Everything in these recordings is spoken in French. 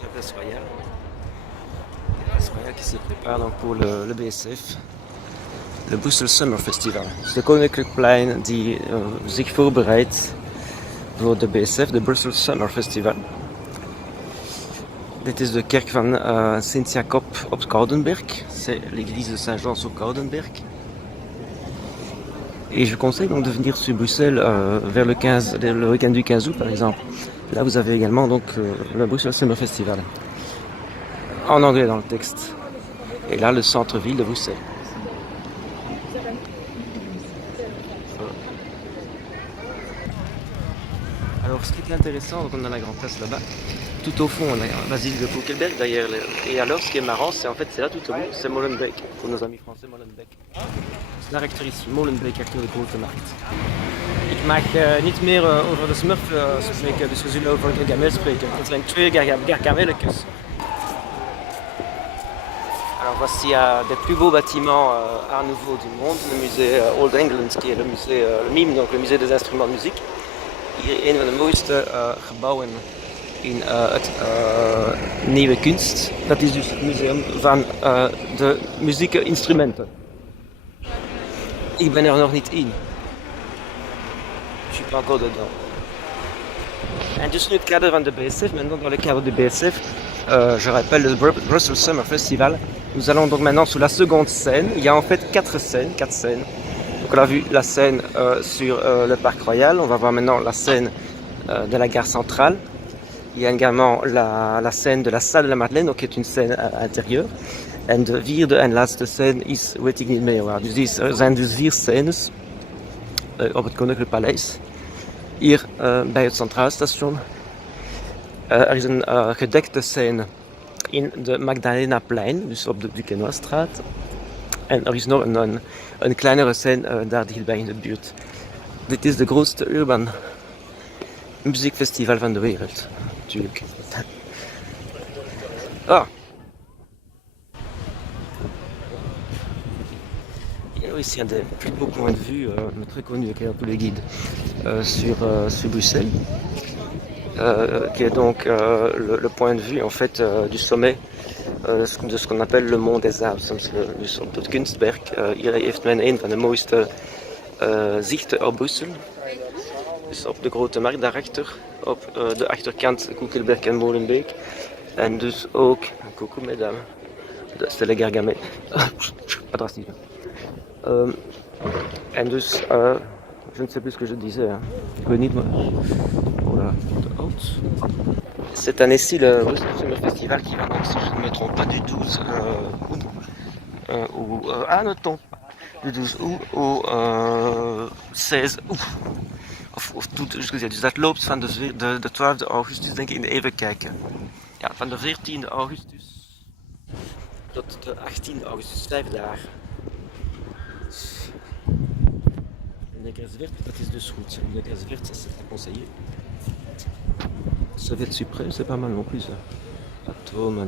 la place Royale. La place Royale qui se prépare donc pour le BSF. Le Brussels Summer Festival. Dus de Koninklijkplein die zich voorbereidt voor de BSF, de Brussels Summer Festival. Dit is de kerk van Sint-Jacob op Koudenberg. C'est l'église de Saint-Jean sur Koudenberg. Et je conseille donc de venir sur Bruxelles vers le week-end du 15 août par exemple. Là vous avez également donc le Brussels Summer Festival. En anglais dans le texte. Et là le centre-ville de Bruxelles. Alors ce qui est intéressant, donc on a la grande place là-bas. Tout au fond, on a la basilique de Koekelberg d'ailleurs. Et alors, ce qui est marrant, c'est en fait, c'est là tout au bout, c'est Molenbeek. Pour nos amis français, Molenbeek. Dus daar achter is Molenbeek, achter de grote markt. Ik mag niet meer over de Smurf spreken, dus we zullen over Gargamel spreken. Het zijn twee Gargamelletjes. Alors voici des plus beaux bâtiments Art Nouveau du monde, le musée Old England, qui est le musée, le MIM, donc le musée des instruments de muziek. Hier een van de mooiste gebouwen in het nieuwe kunst. Dat is dus het museum van de muziekinstrumenten. Ik ben er nog niet in. Je suis pas encore dedans. En dus nu het cadre van de BSF, maintenant dans le cadre du BSF, je rappelle le Brussels Summer Festival. Nous allons donc maintenant sur la seconde scène. Il y a en fait 4 scènes. Donc on a vu la scène sur le Parc Royal. On va voir maintenant la scène de la gare centrale. Il y a également la scène de la salle de la Madeleine, donc qui est une scène intérieure. En de vierde en laatste scène is, weet ik niet meer waar. Dus er zijn dus 4 scènes op het Koninklijk Paleis. Hier bij het Centraal Station. Er is een gedekte scène in de Magdalenaplein, dus op de Duquesnoystraat. En er is nog een kleinere scène daar dichtbij in de buurt. Dit is de grootste urban muziekfestival van de wereld. Natuurlijk. Ah. Et ici un des plus beaux points de vue, très connu dans tous les guides, sur Bruxelles, qui est donc le point de vue en fait du sommet de ce qu'on appelle le Mont des Arts, dus op het Kunstberg. Hier heeft men een van de mooiste zichten op Brussel. Dus op de grote markt daarachter, op de achterkant Koekelberg en Molenbeek. En dus ook, coucou mesdames, c'est le Gargamel, pas de racisme. En dus, je ne sais plus ce que je disais, hein. Ik weet niet, maar, voilà, de oud. Cette année-ci, le Brussels Summer Festival qui va donc, si je ne me trompe pas, du 12 août, notons, du 12 août au 16 août. Of dus dat loopt van de 12e augustus, denk ik, even kijken. Ja, van de 14e augustus tot de 18e augustus, 5 dagen. Une graisse verte, dat is dus goed. Une graisse verte, ça c'est à conseiller. Soviet suprême, c'est pas mal non plus ça. Atome,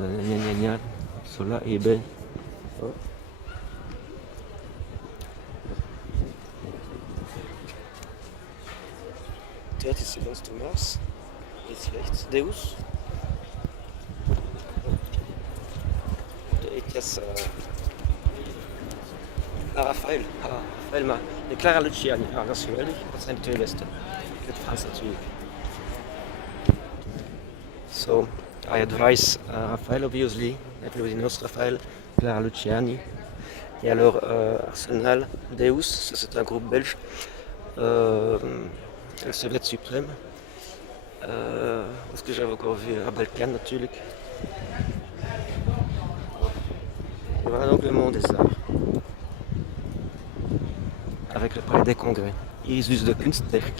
gna, Sola et ben. Oh. Dit is Silence Thomas. Niet slecht. Deus. De Etias. Raphael. Raphael, maar. De Clara Luciani. Dat is geweldig. Dat zijn de twee beste. Het Frans natuurlijk. So, I advise Raphael obviously. Everybody knows Raphael. Clara Luciani. Et alors Arsenal, Deus, ça c'est un groupe belge. Le Soviet suprême. Est-ce que j'avais encore vu Balkan natuurlijk. Voilà donc le Mont des Arts. Avec le Palais des Congrès. Hier is dus de Kunstberg.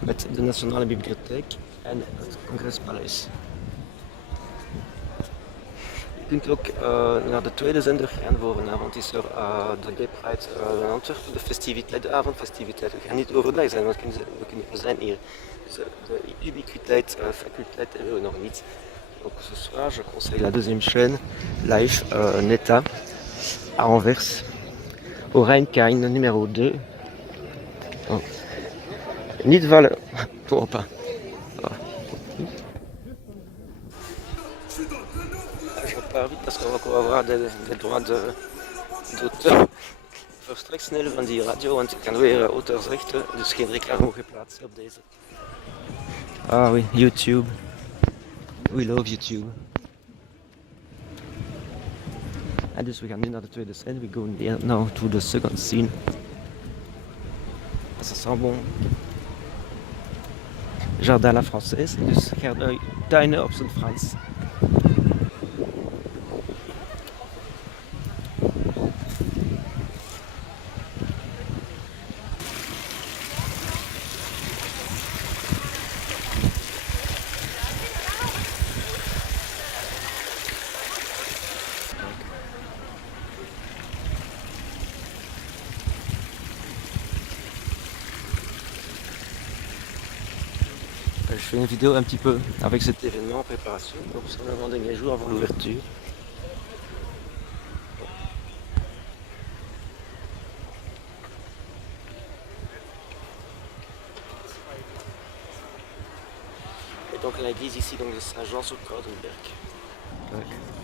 Met de Nationale Bibliotheek en het Congrespaleis. Je kunt ook naar de tweede zender gaan voor vanavond. Is er de Gay Pride in Antwerpen, de festiviteit, de avondfestiviteit. We gaan niet overdag zijn, want we zijn hier. Dus de ubiquiteit, faculteit hebben we nog niet. Donc ce soir, je conseille la deuxième chaîne, live, Neta, à Anvers, au Rheinkain numéro 2. Oh. Niet vallen, oh, pas. Oh. super vite parce qu'on va encore avoir des droits d'auteur. Straks snel van die radio, want ik kan weer auteursrechten, dus geen reclame mogen plaatsen op deze. Ah oui, YouTube. We love YouTube. En dus we gaan nu naar de tweede scène. We go now to the second scene. Ça sent bon. Jardin à la française, dus tuinen op zijn Frans. Je fais une vidéo un petit peu avec cet événement en préparation, donc c'est le dernier jour avant l'ouverture. Et donc l'église ici donc de Saint-Jean-sur-Cordenberg. Ouais.